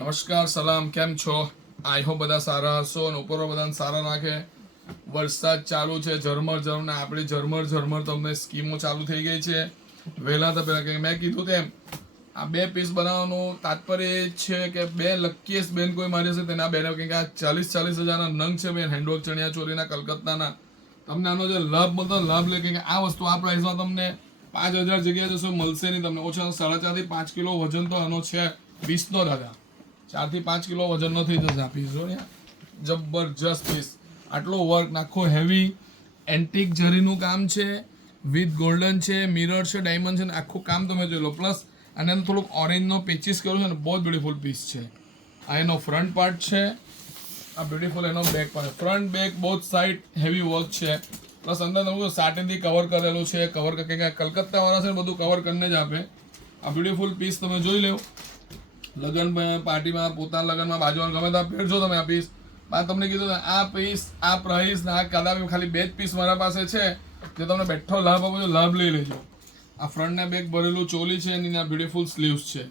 નમસ્કાર સલામ, કેમ છો? આઈ હોપ બધા સારા હશો અને ઉપર બધાને સારા રાખે. વરસાદ ચાલુ છે ઝરમર ઝરમર ને આપણી ઝરમર ઝરમર તમને સ્કીમો ચાલુ થઈ ગઈ છે વહેલા તો પહેલાં કે મેં કીધું તેમ આ બે પીસ બનાવવાનું તાત્પર્ય એ છે કે બે લકીએસ્ટ બેન કોઈ મારી હશે તેના બેન કે આ 40,000 હજારના નંગ છે બેન હેન્ડવર્ક ચણિયા ચોરીના કલકત્તાના. તમને આનો જે લાભ મળતો લાભ લે કે આ વસ્તુ આ પ્રાઇસમાં તમને 5,000 જગ્યાએ જશો મળશે નહીં તમને. ઓછા 4.5 થી 5 કિલો વજન તો આનો છે પીસનો દાદા. 4 થી 5 કિલો વજન નો થઈ જશે આ પીસ. જો ને જબરજસ્ત પીસ. આટલો વર્ક નાખો હેવી એન્ટિક જરીનું કામ છે વિથ ગોલ્ડન છે, મિરર છે, ડાયમંડ છે ને આખું કામ તમે જોઈ લો. પ્લસ અને થોડુંક ઓરેન્જનો પેચીસ કર્યો છે ને બહુ જ બ્યુટીફુલ પીસ છે. આ એનો ફ્રન્ટ પાર્ટ છે, આ બ્યુટીફુલ એનો back part. Front back both side heavy work છે. પ્લસ અંદર તમે સાટિનથી કવર કરેલું છે. કવર કે કલકત્તા વાળા છે બધું કવર કરીને જ આપે. આ બ્યુટીફુલ પીસ તમે જોઈ લો. લગ્ન પાર્ટીમાં પોતાના લગ્નમાં બાજુમાં ગમે ત્યાં પહેરજો તમે આ પીસ. તમને કીધું આ પીસ આ પ્રાઇસ ના કદાચ ખાલી 2 જ પીસ મારા પાસે છે જે તમને બેઠો લાભ આપો લાભ લઈ લેજો. આ ફ્રન્ટના બેક ભરેલું ચોલી છે એની આ બ્યુટીફુલ સ્લીવ્સ છે.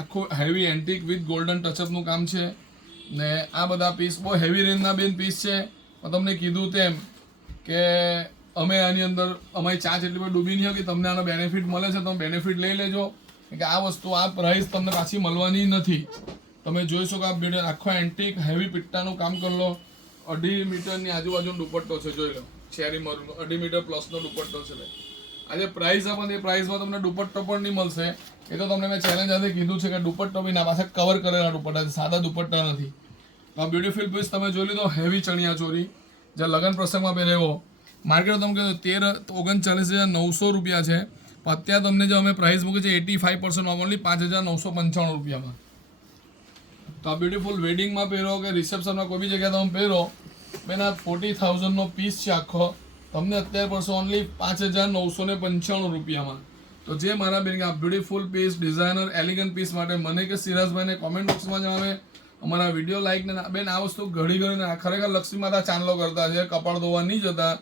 આખું હેવી એન્ટિક વિથ ગોલ્ડન ટચઅપનું કામ છે ને આ બધા પીસ બહુ હેવી રેન્જના બેન પીસ છે. પણ તમને કીધું તેમ કે અમે આની અંદર અમારી ચાંચ એટલી બધી ડૂબી નહીં હોય કે તમને આનો બેનિફિટ મળે છે તમે બેનિફિટ લઈ લેજો કે આ વસ્તુ આ પ્રાઇસ તમને પાછી મળવાની નથી. તમે જોઈ શકો આ આખો એન્ટિક હેવી પિટ્ટાનું કામ કરી લો. 2.5 મીટરની આજુબાજુનો દુપટ્ટો છે જોઈ લો. ચેરી મરૂનનો 2.5 મીટર પ્લસનો દુપટ્ટો છે ભાઈ. આજે પ્રાઇસ આપે એ પ્રાઇસમાં તમને દુપટ્ટો પણ નહીં મળશે. એ તો તમને મેં ચેલેન્જ સાથે કીધું છે કે દુપટ્ટો બી ના પાસે કવર કરેલા દુપટ્ટા છે, સાદા દુપટ્ટા નથી. તો આ બ્યુટીફુલ પીસ તમે જોઈ લીધો હેવી ચણિયા ચોરી જે લગ્ન પ્રસંગમાં પહેરેવો. માર્કેટ તમે કહ્યું 39,900 રૂપિયા છે. પણ અત્યારે તમને જો અમે પ્રાઇસ મૂકી છે 85% ઓનલી 5,995 રૂપિયામાં. તો આ બ્યુટીફુલ વેડિંગમાં પહેરો કે રિસેપ્શનમાં કોઈ બી જગ્યાએ તમે પહેરો બેન આ 40,000નો પીસ છે આખો. તમને અત્યારે પડશે ઓનલી 5,995 રૂપિયામાં. તો જે મારા બેન આ beautiful piece designer elegant piece માટે મને કે સિરાજભાઈને કોમેન્ટ બોક્સમાં જણાવે. અમારા વિડીયો લાઈક ને બેન આ વસ્તુ ઘડી ઘડીને ખરેખર લક્ષ્મી માતા ચાંદલો કરતા છે, કપાળ ધોવા નહીં જતા.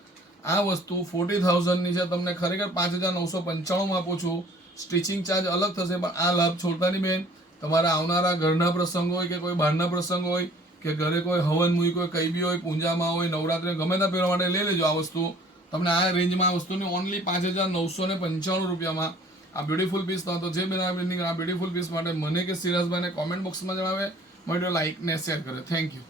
આ વસ્તુ 40,000ની છે તમને ખરેખર 5,995 આપું છું. સ્ટિચિંગ ચાર્જ અલગ થશે પણ આ લાભ છોડતા નહીં બેન. તમારા આવનારા ઘરના પ્રસંગ હોય કે કોઈ બહારના પ્રસંગ હોય કે ઘરે કોઈ હવન મુઈ કોઈ કંઈ બી હોય પૂજામાં હોય નવરાત્રી ગમે ત્યાં પહેરવા માટે લઈ લેજો આ વસ્તુ. તમને આ રેન્જમાં આ વસ્તુની ઓનલી 5,995 રૂપિયામાં આ બ્યુટીફુલ પીસ તો જે બેન આ બ્યુટીફુલ પીસ માટે મને કે સિરાજભાઈને કોમેન્ટ બોક્સમાં જણાવે. વિડીયો લાઈક ને શેર કરે. Thank you.